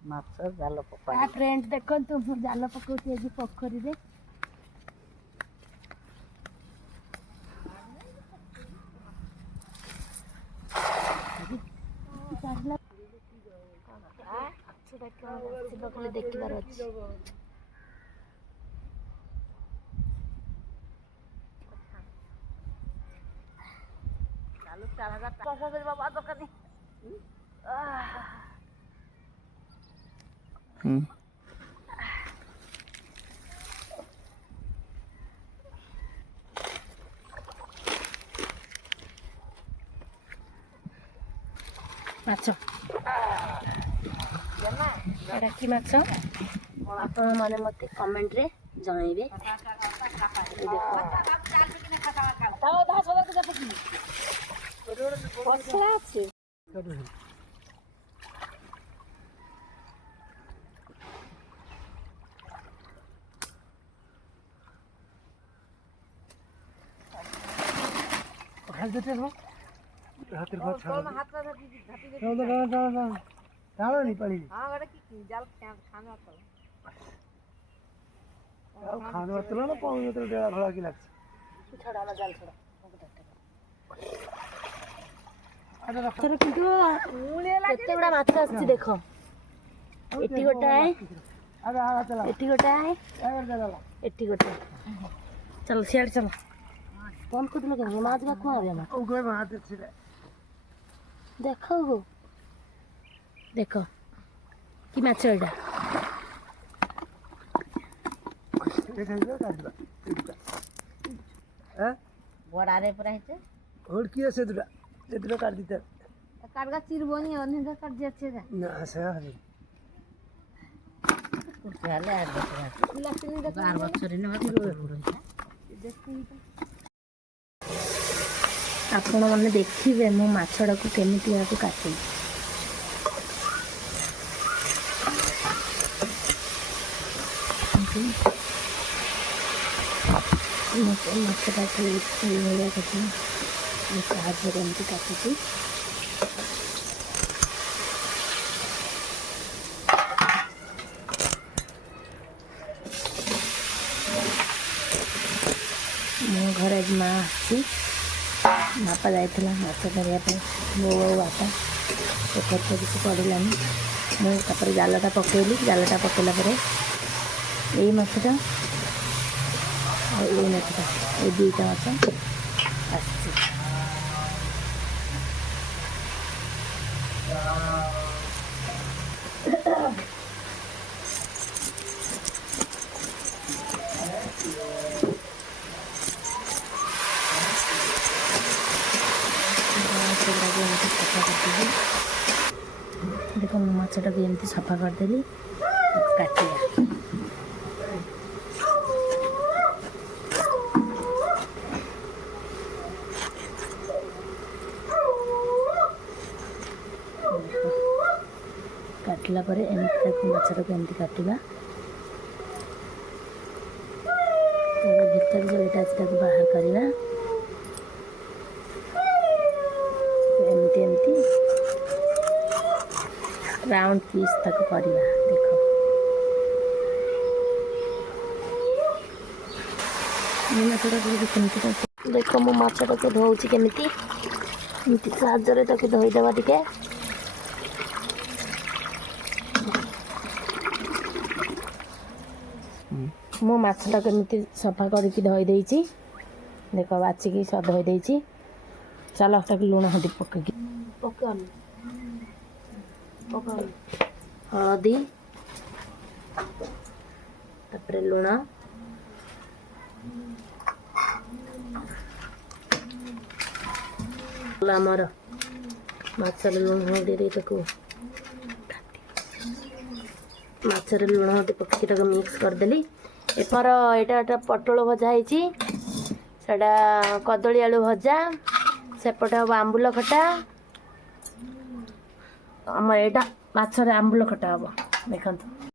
ମାଛ ଜାଲ ପକା ଫ୍ରେଣ୍ଡ ଦେଖନ୍ତୁ ମୁଁ ଜାଲ ପକାଉଛି ଆଜି ପୋଖରୀରେ। ଦେଖିବାର ଅଛି। ମାଛ ଏଟା କି ମାଛ ଆପଣମାନେ ମୋତେ କମେଣ୍ଟରେ ଜଣାଇବେ। ଅଛି କେତେ ଗୁଡ଼ା ମାଛ ଆସିଛି ଦେଖ। ଏଠି ଗୋଟାଏ, ଏଠି ଗୋଟାଏ, ଏଠି ଗୋଟାଏ। चलो सियाड़ चलो कौन कुछ में करेंगे माछ का खुआ देना ओके माछ अच्छी है देखो वो देखो कि माछ एटा बड़ा रे पूरा हेचे और की है सेदुरा काट दीता काटगा चिरबोनी और नहीं काट दिया छेगा ना से है चले आ देखो लक्ष्मी देखो 12 बछर ने बात आपण मैंने देखिए मो माछड़ा को केमिति याको काटी माछड़ा को भलिया काटी साहाଯ୍ୟ केमिति काटुची मो घर आज माँ आसी बापा जाइला माछ धरवाई मो बापा तो खर्च किसी पड़ानी मुझे जालटा पकईली जालटा पकईला यही माछटा ये माछटा ये दुईटा माछ आसी देखो माछटा को एमती सफा करदेली काटिया काटला पर एमती माछटा को एमती काटिबा भीतर जो एटा से बाहर करवा एमती एमती राउंड पीस तक करवा देखो देखो मो माछटा को धोची केमिति एमती साहाଯ୍ୟରେ ताके धोईदेवा टिके मो माछटा केमिति सफा करके धोई देइची देखो बाछिकी सब धोई देइची चलो ताके लूण हल्दी पकई पकानी हलदी तापर लुण आमर माछर लुण हल्दी माछर लुण हल्दी पकई मिक्स करदेली एपर यहाँ पटल भजा होटा कदली आलू भजा सेपटे हम आंबुल खटा आम यहाँ माछर आंबुल खटा हम देखते